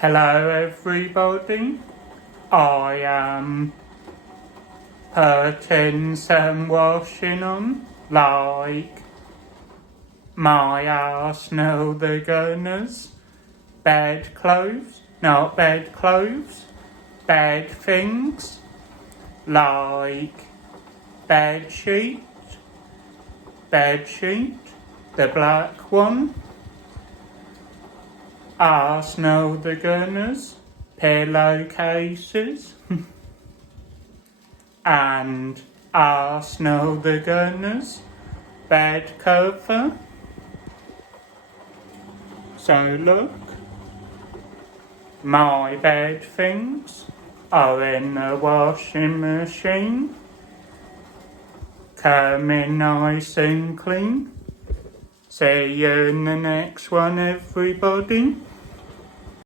Hello everybody, I am putting some washing on, like my Arsenal the Gunners, bed things, like bed sheet, the black one, Arsenal the Gunners, pillowcases, and Arsenal the Gunners, bed cover. So look, my bed things are in the washing machine, coming nice and clean. See you in the next one, everybody.